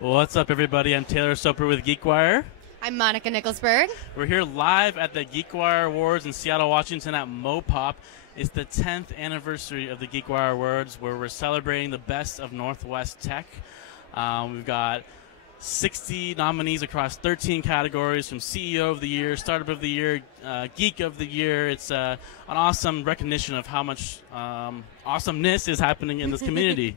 What's up, everybody? I'm Taylor Soper with GeekWire. I'm Monica Nicholsberg. We're here live at the GeekWire Awards in Seattle, Washington at MoPOP. It's the 10th anniversary of the GeekWire Awards, where we're celebrating the best of Northwest tech. We've got 60 nominees across 13 categories, from CEO of the Year, Startup of the Year, Geek of the Year. It's an awesome recognition of how much awesomeness is happening in this community.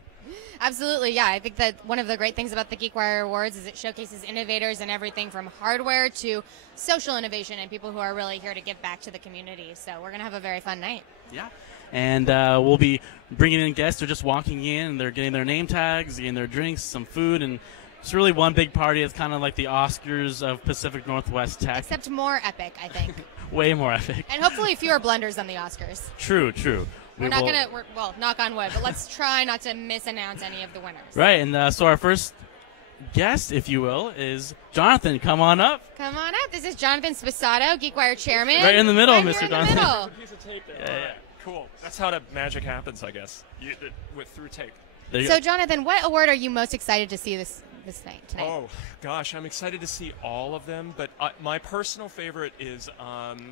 Absolutely, yeah. I think that one of the great things about the GeekWire Awards is it showcases innovators in everything from hardware to social innovation and people who are really here to give back to the community. So we're going to have a very fun night. Yeah. And we'll be bringing in guests. They're just walking in, and they're getting their name tags, getting their drinks, some food, and it's really one big party. It's kind of like the Oscars of Pacific Northwest tech. Except more epic, I think. Way more epic. And hopefully fewer blunders than the Oscars. True, true. We're not going to, well, knock on wood, but let's try not to misannounce any of the winners. Right, and so our first guest, if you will, is Jonathan. Come on up. Come on up. This is Jonathan Sposato, GeekWire chairman. Right in the middle, right Mr. Here Jonathan. in the middle. There's a piece of tape there. Yeah, yeah. Cool. That's how the magic happens, I guess. Through tape. So, Jonathan, what award are you most excited to see this night tonight? Oh, gosh, I'm excited to see all of them, but my personal favorite is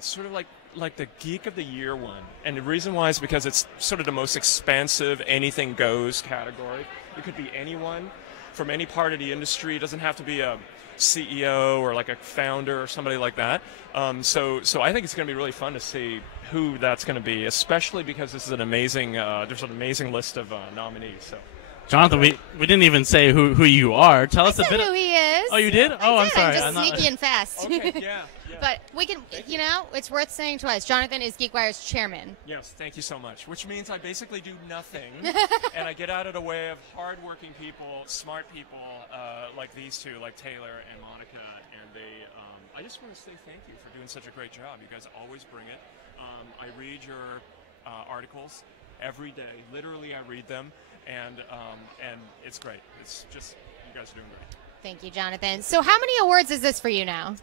sort of like the Geek of the Year one. And the reason why is because it's sort of the most expansive, anything goes category. It could be anyone from any part of the industry. It doesn't have to be a CEO or like a founder or somebody like that. So I think it's going to be really fun to see who that's going to be, especially because this is an amazing, there's an amazing list of nominees. So. Jonathan, we didn't even say who you are. Tell us a bit. Who he is. Oh, you did? Oh, I'm sorry. I'm just sneaky and fast. Okay, yeah. But we can, it's worth saying twice. Jonathan is GeekWire's chairman. Yes, thank you so much. Which means I basically do nothing, and I get out of the way of hardworking people, smart people like these two, like Taylor and Monica. And I just want to say thank you for doing such a great job. You guys always bring it. I read your articles every day. Literally, I read them. And it's great. It's just, you guys are doing great. Thank you, Jonathan. So how many awards is this for you now?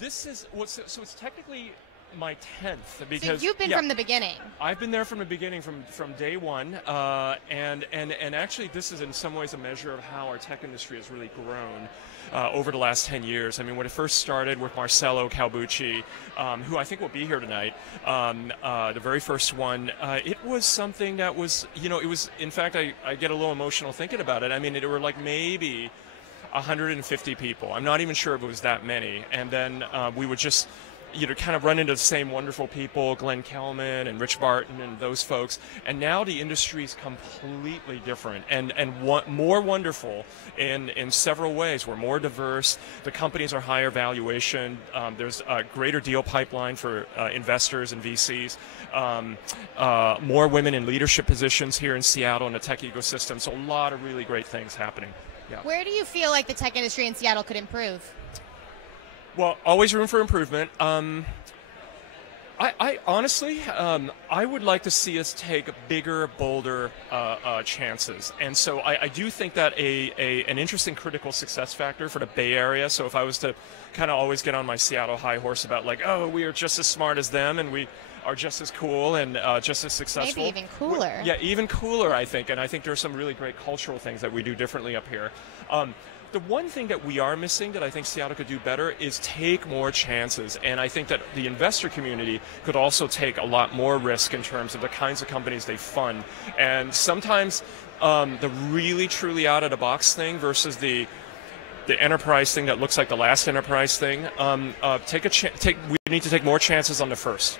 This is, so it's technically my 10th. Because, so you've been from the beginning. I've been there from the beginning, from day one. And actually, this is in some ways a measure of how our tech industry has really grown over the last 10 years. I mean, when it first started with Marcello Calbucci, who I think will be here tonight, the very first one, it was something that was, it was, in fact, I get a little emotional thinking about it. I mean, there were like maybe 150 people. I'm not even sure if it was that many. And then we would just, kind of run into the same wonderful people, Glenn Kelman and Rich Barton and those folks. And now the industry is completely different and more wonderful in several ways. We're more diverse. The companies are higher valuation. There's a greater deal pipeline for investors and VCs. More women in leadership positions here in Seattle in the tech ecosystem. So a lot of really great things happening. Yeah. Where do you feel like the tech industry in Seattle could improve? Well, always room for improvement. I honestly, I would like to see us take bigger, bolder chances. And so I do think that an interesting critical success factor for the Bay Area, so if I was to kind of always get on my Seattle high horse about like, oh, we are just as smart as them and we are just as cool and just as successful. Maybe even cooler. Yeah, even cooler, I think. And I think there are some really great cultural things that we do differently up here. The one thing that we are missing that I think Seattle could do better is take more chances. And I think that the investor community could also take a lot more risk in terms of the kinds of companies they fund. And sometimes the really, truly out-of-the-box thing versus the enterprise thing that looks like the last enterprise thing, we need to take more chances on the first.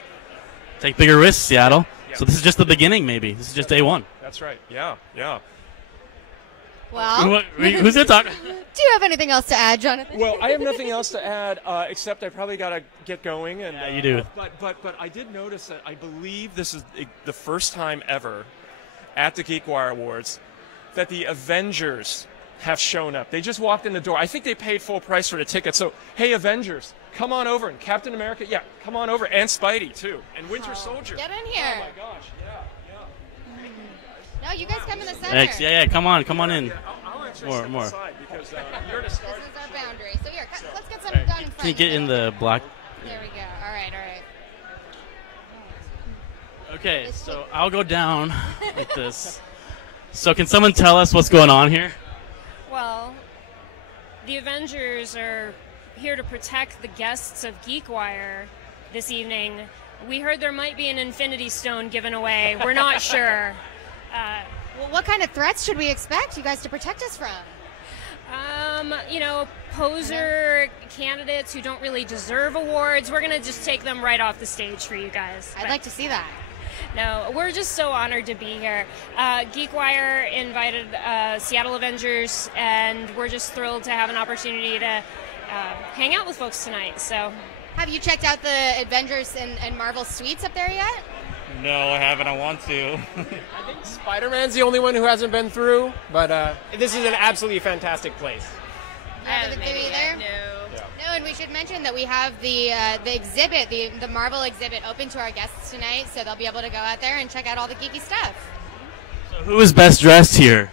Take bigger risks, Seattle. Yeah. So this is just the beginning, maybe. This is just day one. That's right. Yeah, yeah. Well, who's going to talk? Do you have anything else to add, Jonathan? Well, I have nothing else to add except I probably got to get going. And, yeah, you do. But I did notice that I believe this is the first time ever at the GeekWire Awards that the Avengers have shown up. They just walked in the door. I think they paid full price for the ticket. So, hey, Avengers, come on over. And Captain America, yeah, come on over. And Spidey, too. And Winter Soldier. Get in here. Oh, my gosh, yeah. No, you guys come in the center. Thanks. Yeah, come on in. Yeah, I'll actually More. because you're the start. This is our boundary. So here, let's get some done in front. Can you get in the black? There we go. All right. Okay, so I'll go down like this. So can someone tell us what's going on here? Well, the Avengers are here to protect the guests of GeekWire this evening. We heard there might be an Infinity Stone given away. We're not sure. Well, what kind of threats should we expect you guys to protect us from? You know, poser candidates who don't really deserve awards. We're going to just take them right off the stage for you guys. I'd like to see that. No, we're just so honored to be here. GeekWire invited Seattle Avengers, and we're just thrilled to have an opportunity to hang out with folks tonight. So, have you checked out the Avengers and Marvel suites up there yet? No, I haven't. I want to. I think Spider-Man's the only one who hasn't been through, but this is an absolutely fantastic place. No, and we should mention that we have the exhibit, the Marvel exhibit, open to our guests tonight, so they'll be able to go out there and check out all the geeky stuff. So who is best dressed here?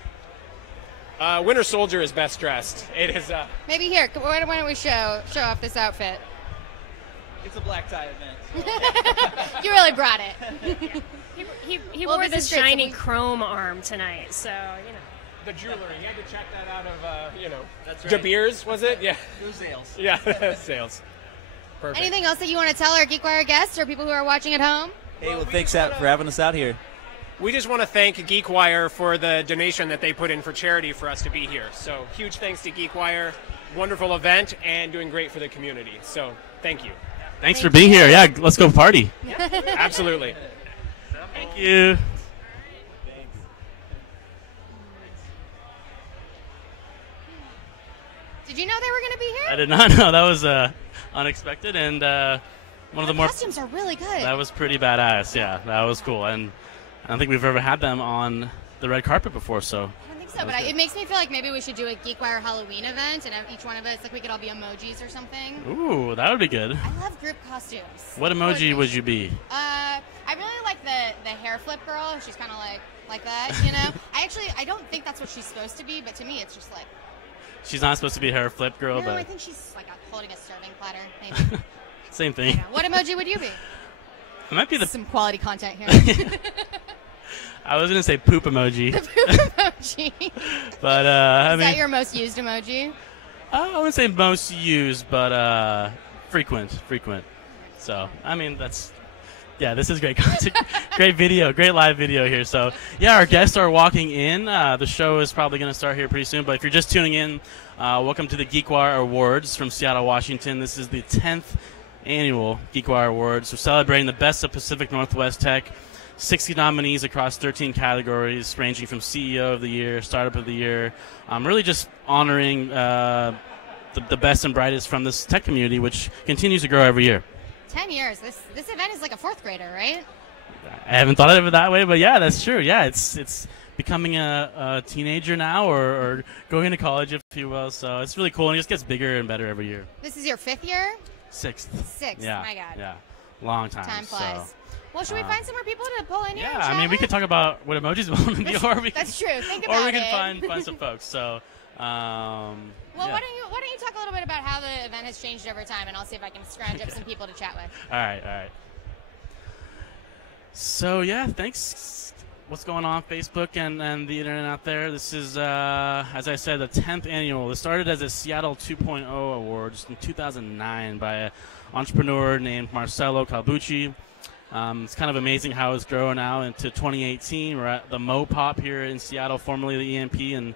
Winter Soldier is best dressed. It is. Maybe here. Why don't we show off this outfit? It's a black tie event. You really brought it. He wore this shiny chrome arm tonight, so you know. The jewelry. You had to check that out of, That's De right. Beers, was it? Yeah. Those sales. Yeah, sales. Perfect. Anything else that you want to tell our GeekWire guests or people who are watching at home? Hey, well, thanks for having us out here. We just want to thank GeekWire for the donation that they put in for charity for us to be here. So huge thanks to GeekWire. Wonderful event and doing great for the community. So thank you. Thanks for being here. Yeah, let's go party. Absolutely. Thank you. Did you know they were going to be here? I did not know. That was unexpected, and one of the more costumes are really good. That was pretty badass. Yeah, that was cool, and I don't think we've ever had them on the red carpet before. So I don't think so, but it makes me feel like maybe we should do a GeekWire Halloween event, and each one of us, like, we could all be emojis or something. Ooh, that would be good. I love group costumes. What emoji would you be? I really like the hair flip girl. She's kind of like that, you know. I don't think that's what she's supposed to be, but to me, it's just like. She's not supposed to be a hair flip girl, No, but I think she's like holding a serving platter. Maybe. same thing. What emoji would you be? It might be the. Some quality content here. I was gonna say poop emoji. The poop emoji. But Is that your most used emoji? I wouldn't say most used, but frequent. So I mean that's. Yeah, this is great content, great video, great live video here. So, yeah, our guests are walking in. The show is probably going to start here pretty soon. But if you're just tuning in, welcome to the GeekWire Awards from Seattle, Washington. This is the 10th annual GeekWire Awards. We're celebrating the best of Pacific Northwest tech. 60 nominees across 13 categories, ranging from CEO of the Year, Startup of the Year. Really just honoring the best and brightest from this tech community, which continues to grow every year. 10 years. This event is like a fourth grader, right? I haven't thought of it that way, but yeah, that's true. Yeah, it's becoming a teenager now, or going into college, if you will. So it's really cool, and it just gets bigger and better every year. This is your 5th year? Sixth. Yeah. My God. Yeah. Long time. Time flies. So, well, should we find some more people to pull in here? Yeah, and chat I mean, we with? could talk about what emojis we want to be, or we That's true. Think about it. or we can find some folks. So. Well, yeah. why don't you talk a little bit about how the event has changed over time, and I'll see if I can scrounge up some people to chat with. All right. So yeah, thanks. What's going on, Facebook and the internet out there? This is, as I said, the 10th annual. It started as a Seattle 2.0 Awards in 2009 by an entrepreneur named Marcelo Calbucci. It's kind of amazing how it's grown now into 2018. We're at the MoPOP here in Seattle, formerly the EMP, and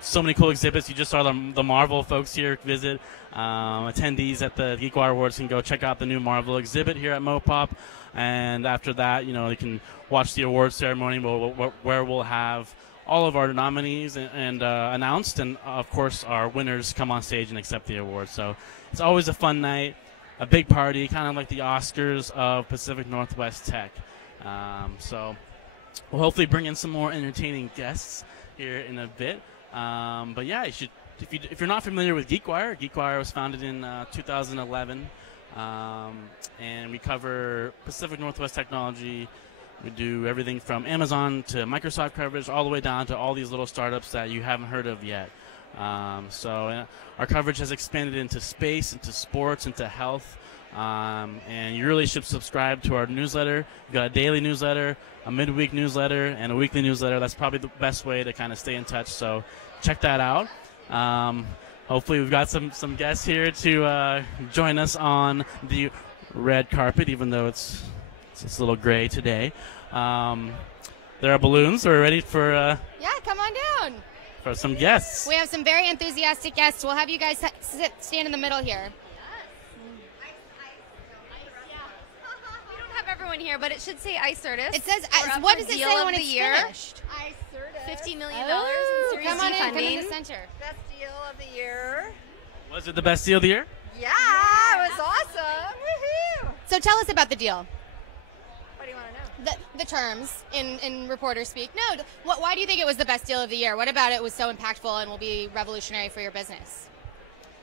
so many cool exhibits. You just saw the Marvel folks here visit. Attendees at the GeekWire Awards can go check out the new Marvel exhibit here at MoPOP. And after that, you can watch the awards ceremony where we'll have all of our nominees and announced, and of course our winners come on stage and accept the award. So it's always a fun night, a big party, kind of like the Oscars of Pacific Northwest Tech. So we'll hopefully bring in some more entertaining guests here in a bit. But yeah, you should, if you're not familiar with GeekWire was founded in 2011. And we cover Pacific Northwest technology. We do everything from Amazon to Microsoft coverage, all the way down to all these little startups that you haven't heard of yet. So our coverage has expanded into space, into sports, into health. And you really should subscribe to our newsletter. We've got a daily newsletter, a midweek newsletter, and a weekly newsletter. That's probably the best way to kind of stay in touch. So check that out. Hopefully we've got some guests here to join us on the red carpet, even though it's a little gray today. There are balloons. We're ready for Yeah, come on down. for some guests. We have some very enthusiastic guests. We'll have you guys stand in the middle here. We don't have everyone here, but it should say iCertis. It says, We're up what for does it Deal say of when the it's year. finished? $50 million Oh, in Series come on D in, come funding. in the center. Best deal of the year. Was it the best deal of the year? Yeah, it was awesome. Woohoo! So tell us about the deal. What do you want to know? The terms in reporter speak. No, why do you think it was the best deal of the year? What about it was so impactful and will be revolutionary for your business?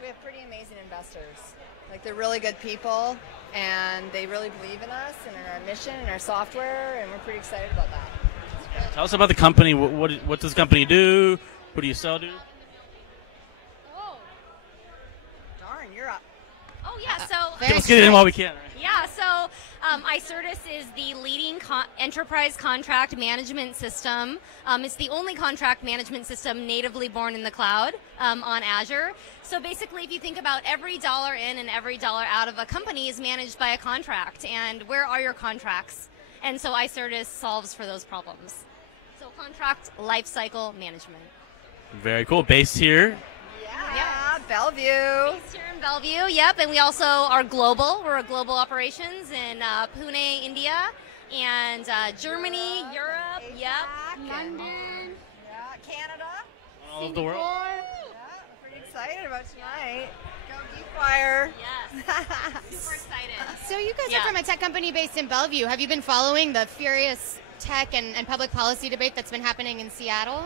We have pretty amazing investors. Like, they're really good people, and they really believe in us and in our mission and our software, and we're pretty excited about that. Tell us about the company. What does the company do? Who do you sell to? Darn, you're up. Oh, yeah, so... Let's get it in while we can. Right? Yeah, so iCertis is the leading enterprise contract management system. It's the only contract management system natively born in the cloud on Azure. So basically, if you think about every dollar in and every dollar out of a company is managed by a contract. And where are your contracts? And so iCertis solves for those problems. So contract lifecycle management. Very cool. Based here. Yeah, Bellevue. Based here in Bellevue, yep. And we also are global. We're a global operations in Pune, India, and Germany, Europe, yep. London. Yeah, Canada. All over the world. Yeah, I'm pretty excited about tonight. Go GeekWire. Yes. Super excited. So you guys are from a tech company based in Bellevue. Have you been following the furious tech and public policy debate that's been happening in Seattle?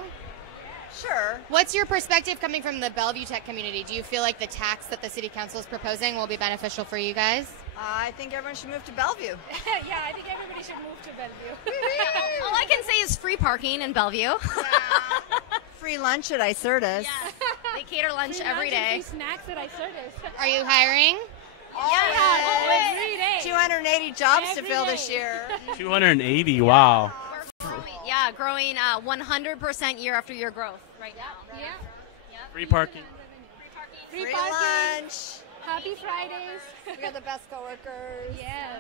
Sure. What's your perspective coming from the Bellevue tech community? Do you feel like the tax that the city council is proposing will be beneficial for you guys? I think everyone should move to Bellevue. Yeah, I think everybody should move to Bellevue. All I can say is free parking in Bellevue. Yeah. Free lunch at iCertis. Yes. They cater lunch every day. Snacks at iCertis. Are you hiring? Every day. 280 jobs to Every fill day. this year. 280. Wow. Growing 100% year after year growth right now. Yeah. Free parking. Free Free parking. lunch. Happy Fridays. We got the best coworkers. Yes.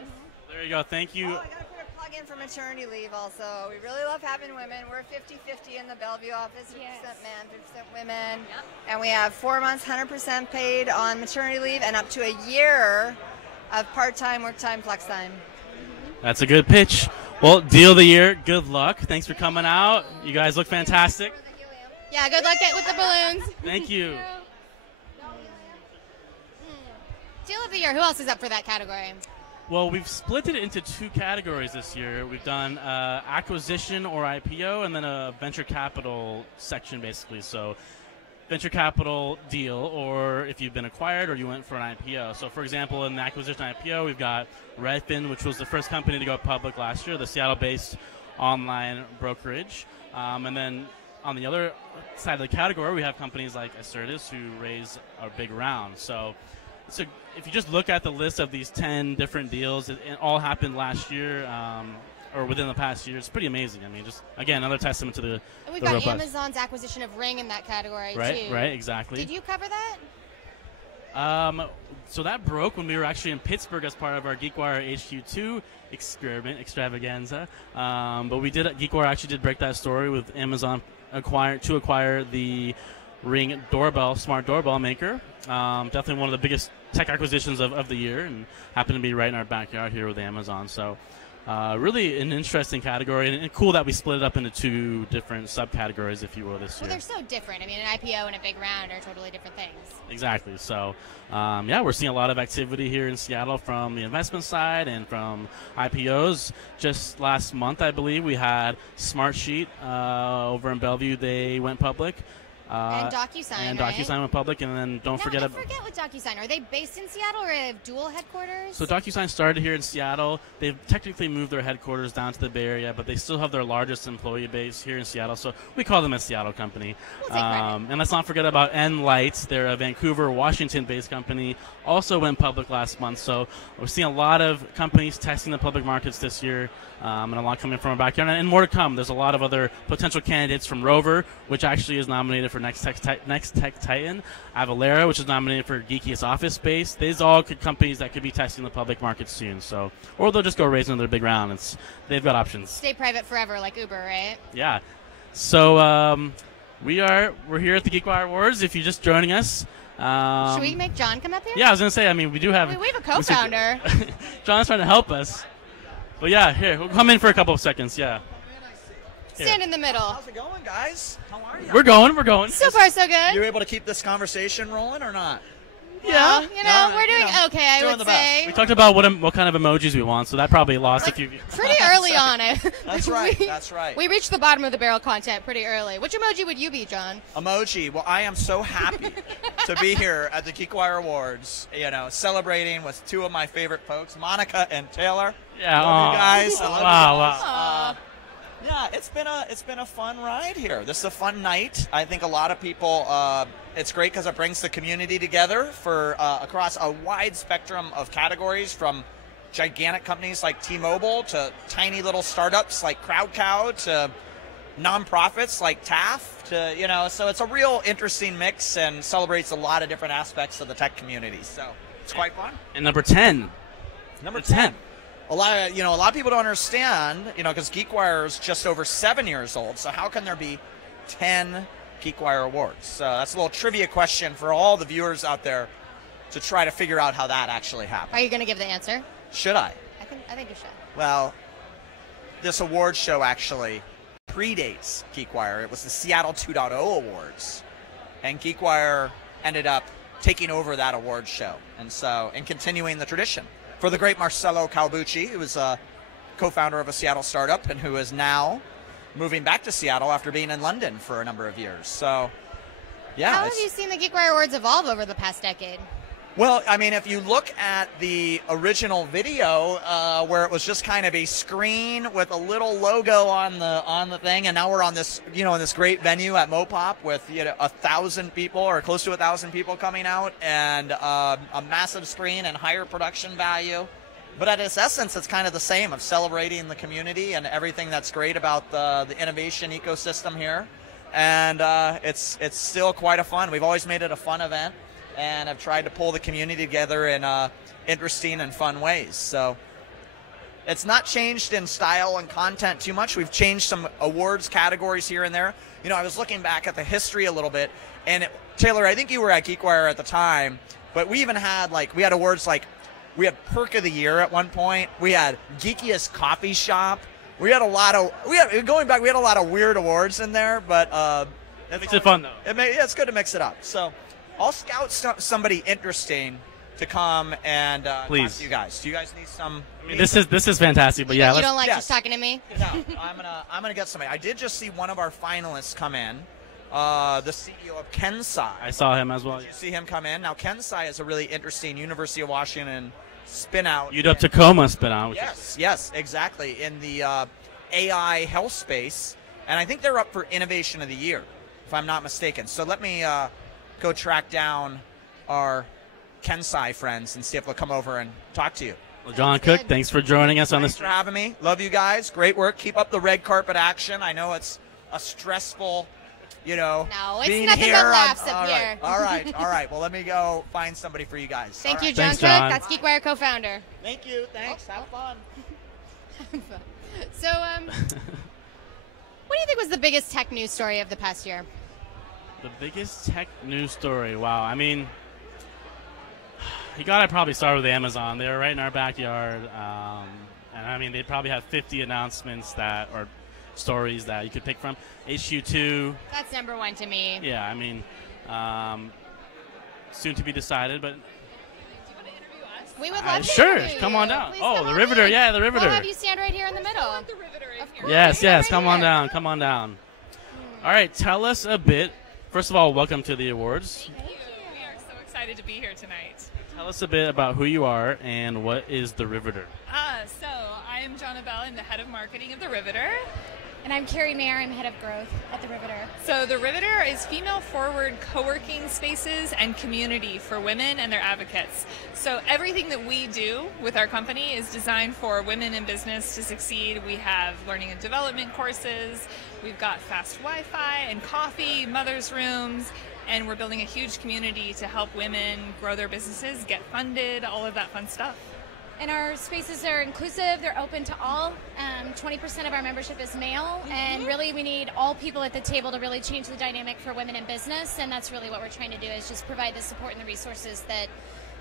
There you go. Thank you. Oh, I gotta put a plug in for maternity leave also. We really love having women. We're 50-50 in the Bellevue office, 50% men, 50% women. Yep. And we have 4 months, 100% paid on maternity leave and up to a year of part-time, work-time, flex time. That's a good pitch. Well, deal of the year. Good luck. Thanks for coming out. You guys look fantastic. Yeah, good luck with the balloons. Thank you. Deal of the year. Who else is up for that category? Well, we've split it into 2 categories this year. We've done acquisition or IPO and then a venture capital section, basically. So venture capital deal, or if you've been acquired or you went for an IPO. So, for example, in the acquisition IPO, we've got Redfin, which was the first company to go public last year, the Seattle-based online brokerage. And then on the other side of the category, we have companies like iCertis who raise a big round. So if you just look at the list of these 10 different deals, it all happened last year or within the past year. It's pretty amazing. I mean, just, again, another testament to the And we've the got robust. Amazon's acquisition of Ring in that category, Right, too. right, exactly. Did you cover that? So that broke when we were actually in Pittsburgh as part of our GeekWire HQ2 extravaganza. But GeekWire actually did break that story with Amazon to acquire the Ring doorbell, smart doorbell maker. Definitely one of the biggest tech acquisitions of the year, and happened to be right in our backyard here with Amazon. So really an interesting category, and cool that we split it up into 2 different subcategories, if you will, this year. Well, they're so different. I mean, an IPO and a big round are totally different things. Exactly. So, we're seeing a lot of activity here in Seattle from the investment side and from IPOs. Just last month, I believe, we had Smartsheet over in Bellevue. They went public. And DocuSign, And right? DocuSign went public, and then I forget with DocuSign. Are they based in Seattle or have dual headquarters? So DocuSign started here in Seattle. They've technically moved their headquarters down to the Bay Area, but they still have their largest employee base here in Seattle. So we call them a Seattle company. We'll take credit. And let's not forget about Nlight. They're a Vancouver, Washington-based company. Also went public last month. So we're seeing a lot of companies testing the public markets this year. and a lot coming from our backyard, and more to come. There's a lot of other potential candidates from Rover, which actually is nominated for Next Tech Titan. Avalera, which is nominated for Geekiest Office Space. These all could companies that could be testing the public market soon. So, or they'll just go raise another big round. They've got options. Stay private forever, like Uber, right? Yeah. So we're here at the GeekWire Awards. If you're just joining us. Should we make John come up here? Yeah, I was gonna say. I mean, we do have. We have a co-founder. John's trying to help us. But yeah, here we'll come in for a couple of seconds. Yeah. Here. Stand in the middle. How's it going, guys? How are you? We're going. So far, so good. You able to keep this conversation rolling or not? Yeah. We're doing okay, I would say. We talked about what kind of emojis we want, so that probably lost a few. Pretty early on. That's right. That's right. We reached the bottom of the barrel content pretty early. Which emoji would you be, John? Emoji. Well, I am so happy to be here at the GeekWire Awards. Celebrating with two of my favorite folks, Monica and Taylor. Yeah. Love you guys. I love you guys. Wow. Yeah, it's been a fun ride here. This is a fun night. I think a lot of people. It's great because it brings the community together for across a wide spectrum of categories, from gigantic companies like T-Mobile to tiny little startups like CrowdCow to nonprofits like TAF to So it's a real interesting mix and celebrates a lot of different aspects of the tech community. So it's quite fun. And number 10. Number 10. A lot of people don't understand, because GeekWire is just over 7 years old. So how can there be 10 GeekWire Awards? So that's a little trivia question for all the viewers out there to try to figure out how that actually happened. Are you going to give the answer? Should I? I think you should. Well, this award show actually predates GeekWire. It was the Seattle 2.0 Awards, and GeekWire ended up taking over that award show, and continuing the tradition. For the great Marcelo Calbucci, who was a co-founder of a Seattle startup and who is now moving back to Seattle after being in London for a number of years. So, yeah. How have you seen the GeekWire Awards evolve over the past decade? Well, I mean, if you look at the original video, where it was just kind of a screen with a little logo on the thing, and now we're on this, in this great venue at MoPOP with 1,000 people or close to 1,000 people coming out, and a massive screen and higher production value. But at its essence, it's kind of the same, of celebrating the community and everything that's great about the innovation ecosystem here, and it's still quite a fun. We've always made it a fun event, and I've tried to pull the community together in interesting and fun ways. So it's not changed in style and content too much. We've changed some awards categories here and there. I was looking back at the history a little bit, and Taylor, I think you were at GeekWire at the time, but we even had we had awards like, we had Perk of the Year at one point. We had Geekiest Coffee Shop. We had a lot of weird awards in there, but it makes it fun though. It's good to mix it up. So I'll scout somebody interesting to come and talk to you guys. Do you guys need some? I mean, this is fantastic, but yeah. You don't like just talking to me? No, I'm gonna get somebody. I did just see one of our finalists come in, the CEO of Kensai. I saw him as well. Did you see him come in? Now Kensai is a really interesting University of Washington spin-out. UW Tacoma spin-out. Yes, exactly, in the AI health space, and I think they're up for Innovation of the Year, if I'm not mistaken. So let me go track down our Kensai friends and see if they'll come over and talk to you. Well, John Cook, thanks for joining us on this. Thanks for having me. Love you guys. Great work. Keep up the red carpet action. I know it's a stressful, No, it's being nothing here but laughs up here. All right. Well, let me go find somebody for you guys. Thank you, John Thanks, Cook. John. That's GeekWire co-founder. Thank you. Thanks. Have fun. So, what do you think was the biggest tech news story of the past year? The biggest tech news story. Wow. I mean, you got to probably start with Amazon. They're right in our backyard. And I mean, they probably have 50 announcements or stories that you could pick from. HQ2. That's number one to me. Yeah, I mean, soon to be decided, but. We would love to sure, interview come you. on down. Please Oh, come the on Riveter. in. Yeah, the Riveter. We'll have you stand right here in the middle. The Riveter is here. Yes, come right on here. down. Come on down. All right, tell us a bit. First of all, welcome to the awards. Thank you. We are so excited to be here tonight. Tell us a bit about who you are and what is the Riveter. So I am Jonna Bell. I'm the head of marketing of the Riveter. And I'm Carrie Mayer. I'm head of growth at the Riveter. So the Riveter is female-forward co-working spaces and community for women and their advocates. So everything that we do with our company is designed for women in business to succeed. We have learning and development courses. We've got fast Wi-Fi and coffee, mother's rooms, and we're building a huge community to help women grow their businesses, get funded, all of that fun stuff. And our spaces are inclusive. They're open to all. 20% of our membership is male, and really we need all people at the table to really change the dynamic for women in business, and that's really what we're trying to do, is just provide the support and the resources that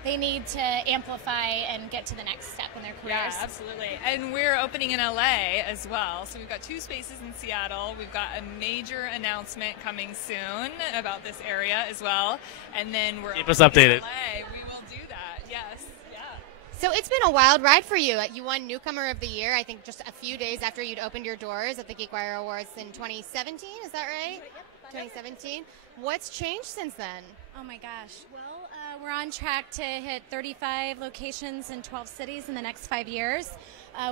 they need to amplify and get to the next step in their careers. Yeah, absolutely. And we're opening in LA as well. So we've got 2 spaces in Seattle. We've got a major announcement coming soon about this area as well. And then we're keep us updated. in LA. We will do that. Yes. So it's been a wild ride for you. You won Newcomer of the Year, I think, just a few days after you'd opened your doors at the GeekWire Awards in 2017. Is that right? Yep. 2017. What's changed since then? Oh my gosh. Well, we're on track to hit 35 locations in 12 cities in the next 5 years.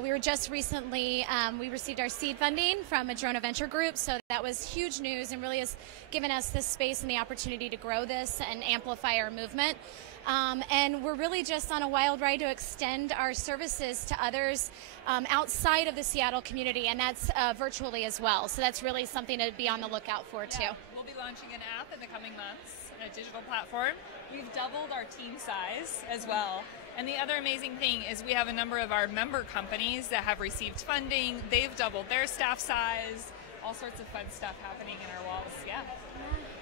We were just recently, we received our seed funding from Madrona Venture Group, so that was huge news and really has given us this space and the opportunity to grow this and amplify our movement. And we're really just on a wild ride to extend our services to others outside of the Seattle community, and that's virtually as well. So that's really something to be on the lookout for, too. We'll be launching an app in the coming months, a digital platform. We've doubled our team size as well. And the other amazing thing is we have a number of our member companies that have received funding. They've doubled their staff size. All sorts of fun stuff happening in our walls. Yeah.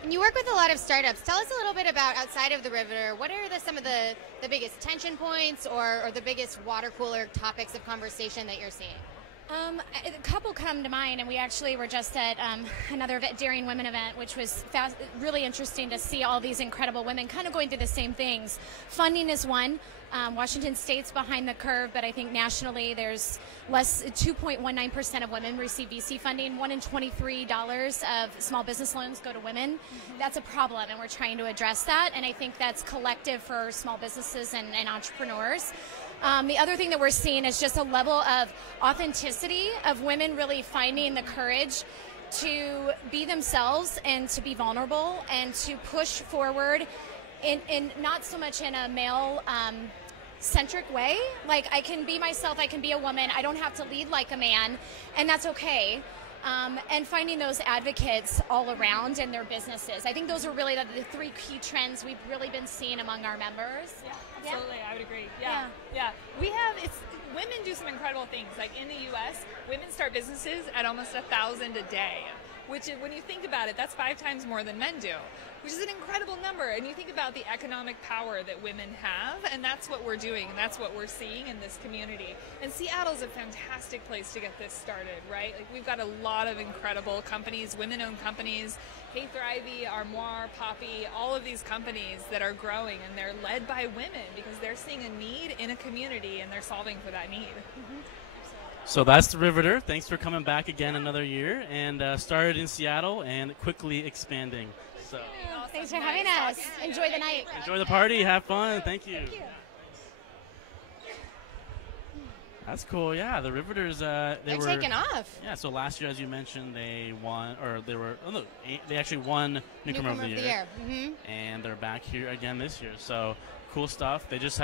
And you work with a lot of startups. Tell us a little bit about, outside of the Riveter, what are some of the biggest tension points or the biggest water cooler topics of conversation that you're seeing? A couple come to mind, and we actually were just at another Daring Women event, which was really interesting to see all these incredible women kind of going through the same things. Funding is one. Washington State's behind the curve, but I think nationally there's 2.19% of women receive VC funding. 1 in $23 of small business loans go to women. Mm-hmm. That's a problem, and we're trying to address that, and I think that's collective for small businesses and entrepreneurs. The other thing that we're seeing is just a level of authenticity of women really finding the courage to be themselves and to be vulnerable and to push forward in not so much in a male centric way. Like, I can be myself, I can be a woman, I don't have to lead like a man, and that's okay. And finding those advocates all around in their businesses. I think those are really the 3 key trends we've really been seeing among our members. Yeah, absolutely. I would agree. Yeah. Women do some incredible things. Like in the U.S., women start businesses at almost 1,000 a day, which, when you think about it, that's 5 times more than men do, which is an incredible number. And you think about the economic power that women have, and that's what we're doing, and that's what we're seeing in this community. And Seattle's a fantastic place to get this started, right? Like, we've got a lot of incredible companies, women-owned companies, Hey Thrivey, Armoire, Poppy, all of these companies that are growing, and they're led by women because they're seeing a need in a community, and they're solving for that need. Mm-hmm. So that's the Riveter. Thanks for coming back again another year, and started in Seattle and quickly expanding. So thanks for having us. Enjoy the night. Enjoy the party. Have fun. Thank you. That's cool. Yeah, the Riveters. They're taking off. Yeah. So last year, as you mentioned, they won, or they actually won Newcomer of the Year. Mm-hmm. And they're back here again this year. So cool stuff. They just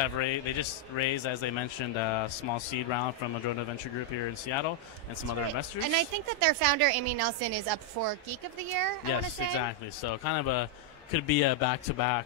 raised, as they mentioned, a small seed round from Madrona Venture Group here in Seattle and some other investors. And I think that their founder, Amy Nelson, is up for Geek of the Year. Yes, exactly. So kind of could be a back-to-back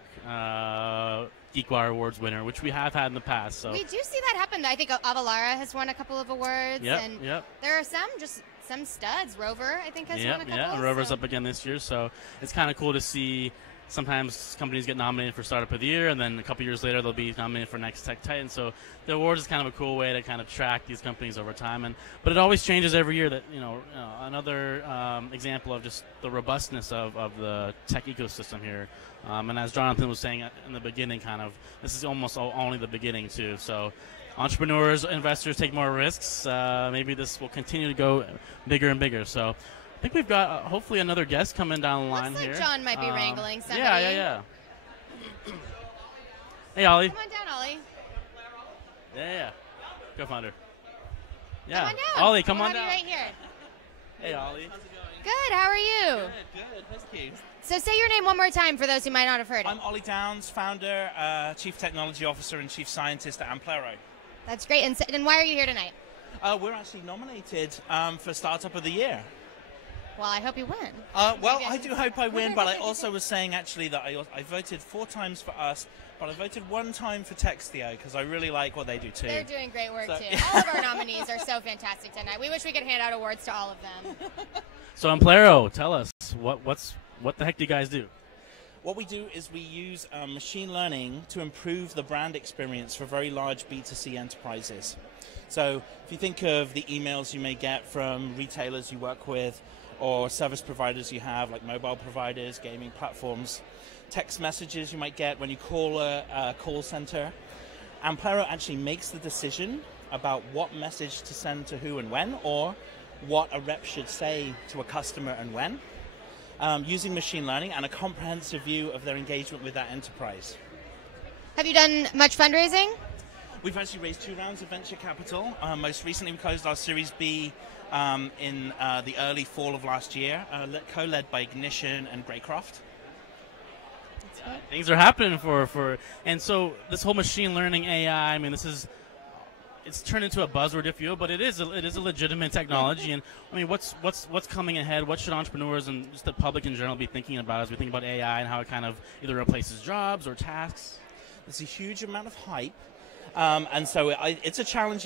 GeekWire Awards winner, which we have had in the past. So we do see that happen. I think Avalara has won a couple of awards. Yep. There are some studs. Rover, I think, has won a couple. Yeah, Rover's up again this year. So it's kind of cool to see. Sometimes companies get nominated for Startup of the Year, and then a couple years later they'll be nominated for Next Tech Titan. So the awards is kind of a cool way to kind of track these companies over time. But it always changes every year. That another example of just the robustness of the tech ecosystem here. And as Jonathan was saying in the beginning, this is almost only the beginning too. So entrepreneurs, investors take more risks. Maybe this will continue to go bigger and bigger. So I think we've got hopefully another guest coming down the line here. Looks like John might be wrangling somebody. Yeah. Hey, Ollie. Come on down, Ollie. Yeah. Co-founder. Yeah. Come on down. Ollie, come on down. Right here. Hey, Ollie. How's it going? Good. How are you? Good. Thank you. So say your name one more time for those who might not have heard it. I'm Ollie Downs, founder, Chief Technology Officer and Chief Scientist at Amplero. That's great. And why are you here tonight? We're actually nominated for Startup of the Year. Well, I hope you win. Well, I do hope I win, but I also was saying actually that I voted 4 times for us, but I voted 1 time for Textio because I really like what they do too. They're doing great work too. All of our nominees are so fantastic tonight. We wish we could hand out awards to all of them. So, Amplero, tell us, what the heck do you guys do? What we do is we use machine learning to improve the brand experience for very large B2C enterprises. So if you think of the emails you may get from retailers you work with or service providers you have, like mobile providers, gaming platforms, text messages you might get when you call a call center, Amplero actually makes the decision about what message to send to who and when, or what a rep should say to a customer and when, using machine learning and a comprehensive view of their engagement with that enterprise. Have you done much fundraising? We've actually raised 2 rounds of venture capital. Most recently, we closed our Series B in the early fall of last year, co-led by Ignition and Greycroft. Things are happening and so this whole machine learning AI. I mean, it's turned into a buzzword, if you will, but it is a legitimate technology. And I mean, what's coming ahead? What should entrepreneurs and just the public in general be thinking about as we think about AI and how it kind of either replaces jobs or tasks? There's a huge amount of hype. And so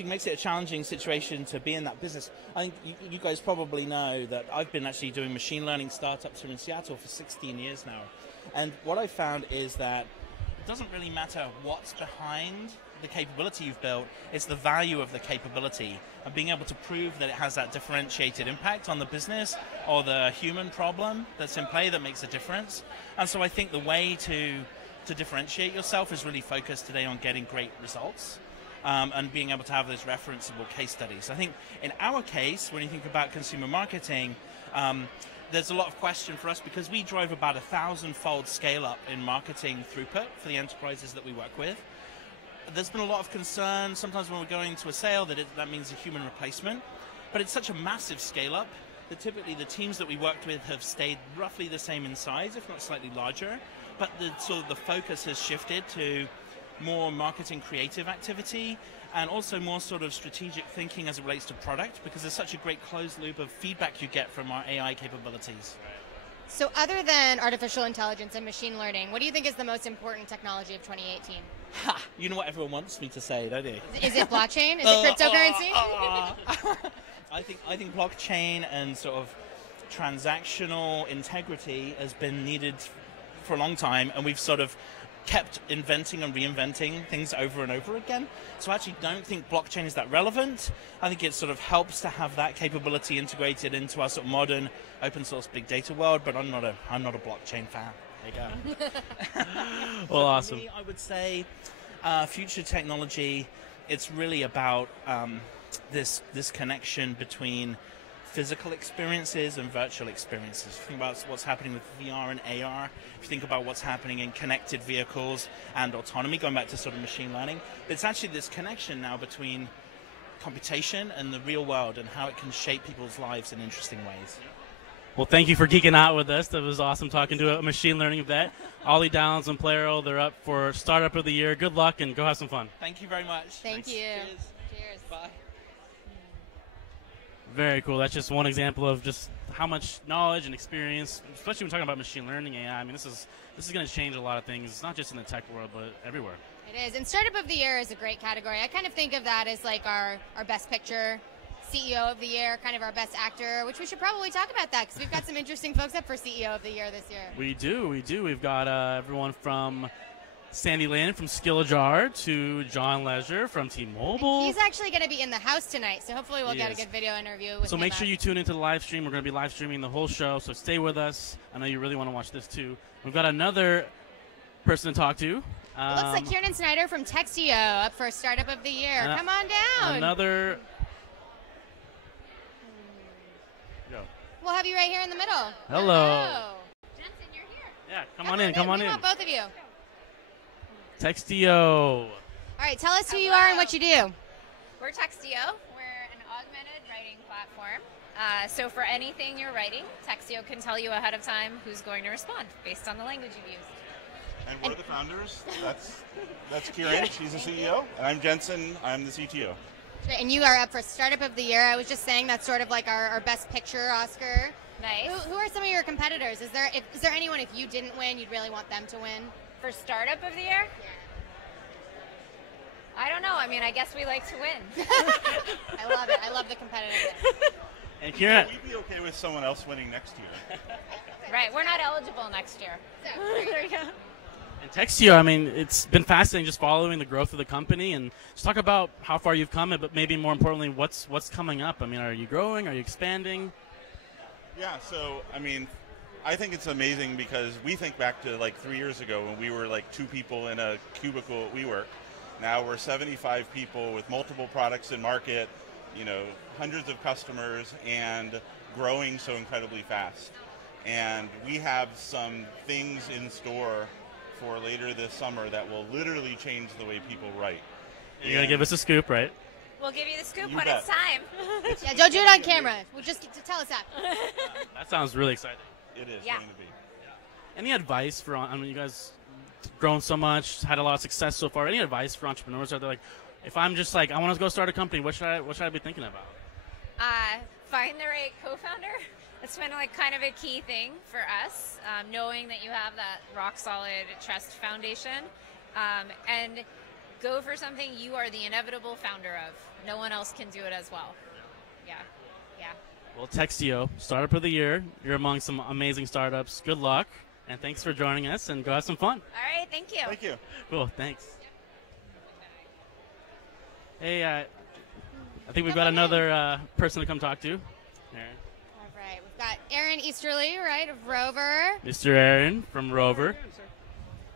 makes it a challenging situation to be in that business. I think you guys probably know that I've been actually doing machine learning startups here in Seattle for 16 years now. And what I found is that it doesn't really matter what's behind the capability you've built, it's the value of the capability and being able to prove that it has that differentiated impact on the business or the human problem that's in play that makes a difference. And so I think the way to differentiate yourself is really focused today on getting great results and being able to have those referenceable case studies. I think in our case, when you think about consumer marketing, there's a lot of question for us because we drive about 1,000-fold scale up in marketing throughput for the enterprises that we work with. There's been a lot of concern sometimes when we're going to a sale that means a human replacement, but it's such a massive scale up that typically the teams that we worked with have stayed roughly the same in size, if not slightly larger. But the focus has shifted to more marketing creative activity and also more sort of strategic thinking as it relates to product, because there's such a great closed loop of feedback you get from our AI capabilities. So other than artificial intelligence and machine learning, what do you think is the most important technology of 2018? Ha! You know what everyone wants me to say, don't you? Is it blockchain? Is it cryptocurrency? I think blockchain and sort of transactional integrity has been needed for a long time, and we've sort of kept inventing and reinventing things over and over again. So I actually don't think blockchain is that relevant. I think it sort of helps to have that capability integrated into our sort of modern open source big data world, but I'm not a blockchain fan. There you go. Well, awesome. For me, I would say future technology, it's really about this connection between physical experiences and virtual experiences. If you think about what's happening with VR and AR, if you think about what's happening in connected vehicles and autonomy, going back to sort of machine learning, it's actually this connection now between computation and the real world and how it can shape people's lives in interesting ways. Well, thank you for geeking out with us. That was awesome talking to a machine learning vet. Ollie Downs and Amplero, they're up for Startup of the Year. Good luck and go have some fun. Thank you very much. Thank you. Cheers. Bye. Very cool. That's just one example of just how much knowledge and experience, especially when talking about machine learning AI. I mean, this is going to change a lot of things, not just in the tech world, but everywhere. It is. And Startup of the Year is a great category. I kind of think of that as like our best picture, CEO of the Year, kind of our best actor, which we should probably talk about that because we've got some interesting folks up for CEO of the Year this year. We do. We've got everyone from Sandy Lynn from Skillajar to John Leisure from T-Mobile. And he's actually going to be in the house tonight, so hopefully we'll get a good video interview with him. So make sure you tune into the live stream. We're going to be live streaming the whole show, so stay with us. I know you really want to watch this too. We've got another person to talk to. It looks like Kieran Snyder from Textio up for Startup of the Year. Come on down. Another. We'll have you right here in the middle. Hello. Jensen, you're here. Yeah, come on in. We want both of you. Textio. All right, tell us who you are and what you do. We're Textio. We're an augmented writing platform. So for anything you're writing, Texio can tell you ahead of time who's going to respond based on the language you've used. And we're the founders. That's Kieran, she's the CEO, and I'm Jensen, I'm the CTO. And you are up for Startup of the Year. I was just saying that's sort of like our Best Picture Oscar. Nice. Who are some of your competitors? Is there anyone, if you didn't win, you'd really want them to win? For Startup of the Year? I don't know. I mean, I guess we like to win. I love it. I love the competitiveness. And Kieran, We'd be okay with someone else winning next year. Right. We're not eligible next year. There you go. and Texio, I mean, it's been fascinating just following the growth of the company, and just talk about how far you've come, but maybe more importantly, what's coming up. I mean, are you growing? Are you expanding? Yeah, so, I mean, I think it's amazing because we think back to like 3 years ago when we were like 2 people in a cubicle at WeWork. Now we're 75 people with multiple products in market, you know, hundreds of customers, and growing so incredibly fast. And we have some things in store for later this summer that will literally change the way people write. You're going to give us a scoop, right? We'll give you the scoop You when bet. it's time. Yeah, don't do it on camera. We'll just tell us that. That sounds really exciting. It is Yeah. going to be. Any advice for, I mean, you guys grown so much, had a lot of success so far. Any advice for entrepreneurs out there? Like, if I'm just like, I want to go start a company, what should I be thinking about? Find the right co-founder. That's been like kind of a key thing for us, knowing that you have that rock solid trust foundation, and go for something you are the inevitable founder of. No one else can do it as well. Yeah. Well, Texio, Startup of the Year. You're among some amazing startups. Good luck, and thanks for joining us, and go have some fun. All right, thank you. Thank you. Cool, thanks. Hey, I think we've got another person to come talk to. Aaron. All right, we've got Aaron Easterly, right, of Rover. Mr. Aaron from Rover.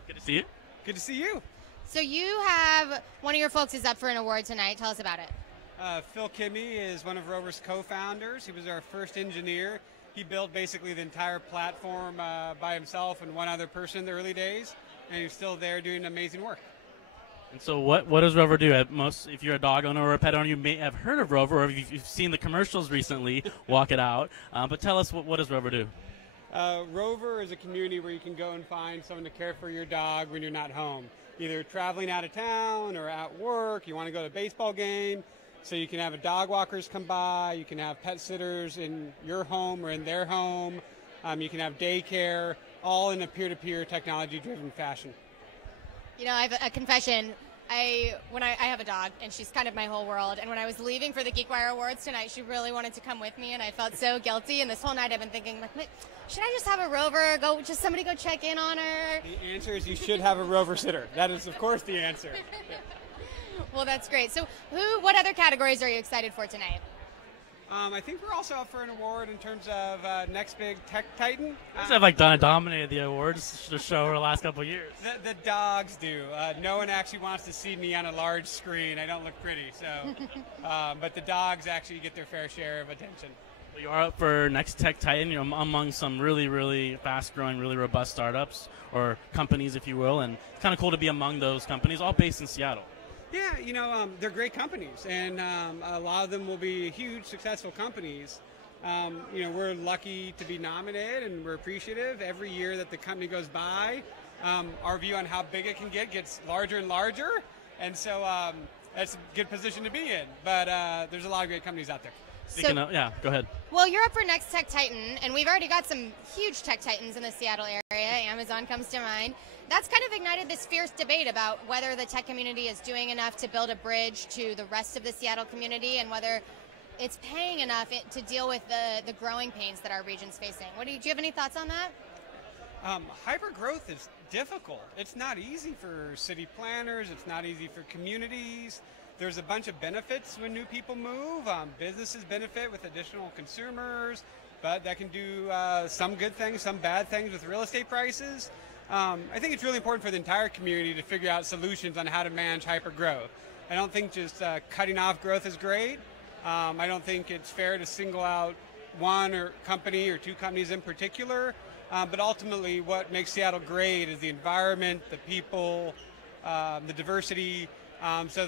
Good to see you. Good to see you. So you have one of your folks is up for an award tonight. Tell us about it. Phil Kimi is one of Rover's co-founders. He was our first engineer. He built basically the entire platform by himself and one other person in the early days, and he's still there doing amazing work. And so what does Rover do? At most, if you're a dog owner or a pet owner, you may have heard of Rover, or if you've seen the commercials recently, walk it out. But tell us, what does Rover do? Rover is a community where you can go and find someone to care for your dog when you're not home, either traveling out of town or at work. You want to go to a baseball game, so you can have a dog walkers come by. You can have pet sitters in your home or in their home. You can have daycare, all in a peer-to-peer technology-driven fashion. You know, I have a confession. I have a dog, and she's kind of my whole world. And when I was leaving for the GeekWire Awards tonight, she really wanted to come with me, and I felt so guilty. And this whole night, I've been thinking, like, should I just have a Rover? Somebody go check in on her. The answer is you should have a Rover sitter. That is, of course, the answer. Well, that's great. So, what other categories are you excited for tonight? I think we're also up for an award in terms of next big tech titan. You guys have like dominated the awards show over the last couple of years. The dogs do. No one actually wants to see me on a large screen. I don't look pretty, so. But the dogs actually get their fair share of attention. Well, you are up for Next Tech Titan. You're among some really, really fast-growing, really robust startups or companies, if you will, and it's kind of cool to be among those companies, all based in Seattle. Yeah, you know, they're great companies, and a lot of them will be huge, successful companies. You know, we're lucky to be nominated, and we're appreciative. Every year that the company goes by, our view on how big it can get gets larger and larger, and so that's a good position to be in. But there's a lot of great companies out there. Speaking of, yeah, go ahead. Well, you're up for Next Tech Titan, and we've already got some huge tech titans in the Seattle area. Amazon comes to mind. That's kind of ignited this fierce debate about whether the tech community is doing enough to build a bridge to the rest of the Seattle community and whether it's paying enough to deal with the growing pains that our region's facing. Do you have any thoughts on that? Hypergrowth is difficult. It's not easy for city planners. It's not easy for communities. There's a bunch of benefits when new people move. Businesses benefit with additional consumers, but that can do some good things, some bad things with real estate prices. I think it's really important for the entire community to figure out solutions on how to manage hypergrowth. I don't think just cutting off growth is great. I don't think it's fair to single out one or company or two companies in particular. But ultimately, what makes Seattle great is the environment, the people, the diversity. So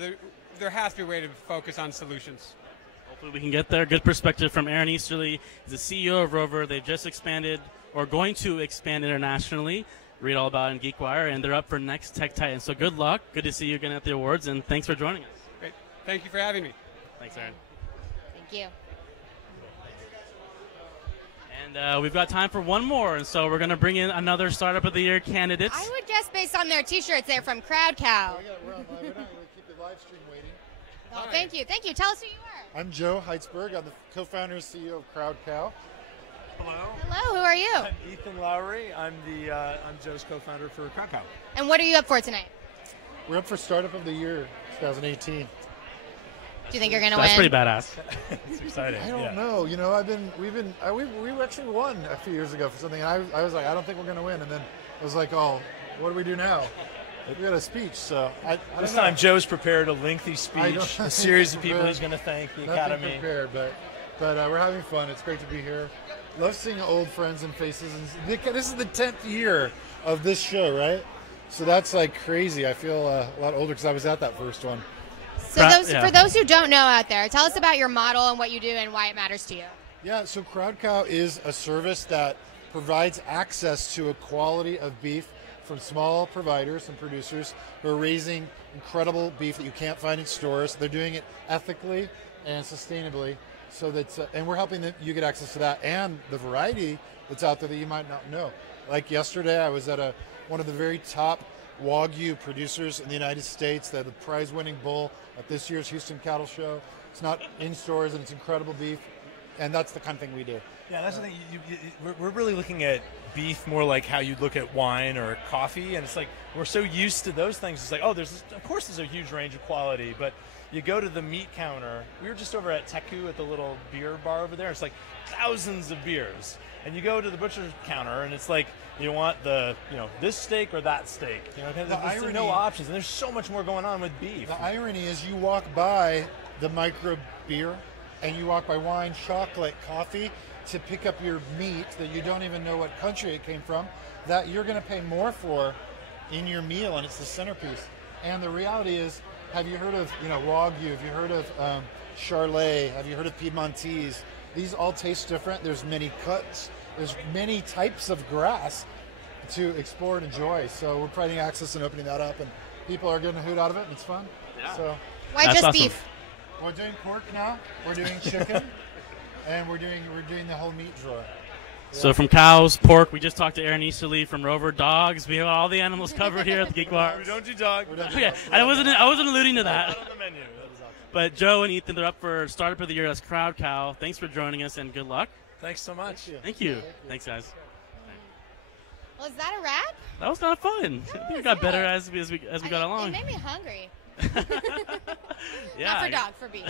there has to be a way to focus on solutions. Well, Hopefully we can get there. Good perspective from Aaron Easterly. He's the CEO of Rover. They've just expanded, or going to expand internationally. Read all about it in GeekWire, and they're up for next Tech Titan. So good luck. Good to see you again at the awards, and thanks for joining us. Great. Thank you for having me. Thanks, Aaron. Thank you. And we've got time for one more, and so we're going to bring in another Startup of the Year candidate. I would guess based on their T-shirts, they're from Crowd Cow. We're not going to keep the live stream waiting. Oh, thank you. Thank you. Tell us who you are. I'm Joe Heitzberg. I'm the co-founder and CEO of Crowd Cow. Hello. Hello. Who are you? I'm Ethan Lowry. I'm Joe's co-founder for Crowd Cow. And what are you up for tonight? We're up for Startup of the Year 2018. Do you think you're going to win? That's pretty badass. It's exciting. I don't know. You know, we actually won a few years ago for something. And I was like, I don't think we're going to win. And then I was like, oh, what do we do now? We got a speech, so I This don't know. time Joe's prepared a lengthy speech, a series of people he's going to thank, the Academy. Prepared, but we're having fun. It's great to be here. Love seeing old friends and faces. And this is the 10th year of this show, right? So that's like crazy. I feel a lot older because I was at that first one. So for those who don't know out there, tell us about your model and what you do and why it matters to you. Yeah, so Crowd Cow is a service that provides access to a quality of beef from small providers and producers who are raising incredible beef that you can't find in stores. They're doing it ethically and sustainably, so that's and we're helping you get access to that and the variety that's out there that you might not know. Like yesterday, I was at one of the very top Wagyu producers in the United States. They're the prize-winning bull at this year's Houston Cattle Show. It's not in stores, and it's incredible beef, and that's the kind of thing we do. Yeah, that's the thing. We're really looking at beef more like how you look at wine or coffee, and it's like we're so used to those things. It's like, oh, of course there's a huge range of quality, but you go to the meat counter. We were just over at Teku at the little beer bar over there. It's like thousands of beers, and you go to the butcher's counter, and it's like you want this steak or that steak. There's no options, and there's so much more going on with beef. The irony is you walk by the micro beer, and you walk by wine, chocolate, coffee, to pick up your meat that you don't even know what country it came from, that you're going to pay more for in your meal, and it's the centerpiece. And the reality is, have you heard of Wagyu? Have you heard of Charlet? Have you heard of Piedmontese? These all taste different. There's many cuts. There's many types of grass to explore and enjoy. So we're providing access and opening that up, and people are getting a hoot out of it, and it's fun. Yeah. So why just awesome. Beef? We're doing pork now. We're doing chicken, and we're doing the whole meat drawer. Yeah. So from cows, pork, we just talked to Aaron Easterly from Rover. Dogs, we have all the animals covered here at the GeekWire. We don't do dog. Okay, I wasn't alluding to that. On the menu. That was awesome. But Joe and Ethan, they're up for Startup of the Year. That's Crowd Cow. Thanks for joining us, and good luck. Thanks so much. Thank you. Thanks, guys. Well, is that a wrap? That was kind of fun. I think we got better as we got along. It made me hungry. Yeah. Not for dog, for beef.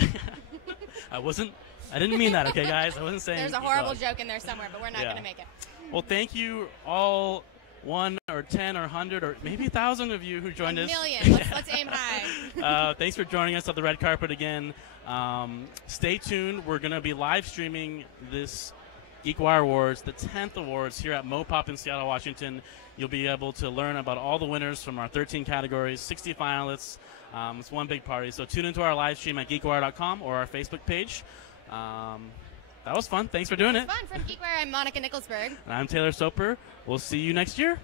I didn't mean that, okay, guys? I wasn't saying. There's a horrible joke in there somewhere, but we're not going to make it. Well, thank you all, 1 or 10 or 100 or maybe 1,000 of you who joined us. A million. Let's aim high. Thanks for joining us on the red carpet again. Stay tuned. We're going to be live streaming this GeekWire Awards, the 10th awards here at MoPOP in Seattle, Washington. You'll be able to learn about all the winners from our 13 categories, 60 finalists. It's one big party. So tune into our live stream at geekwire.com or our Facebook page. That was fun. Thanks for doing it. Fun. From GeekWire, I'm Monica Nicholsberg. And I'm Taylor Soper. We'll see you next year.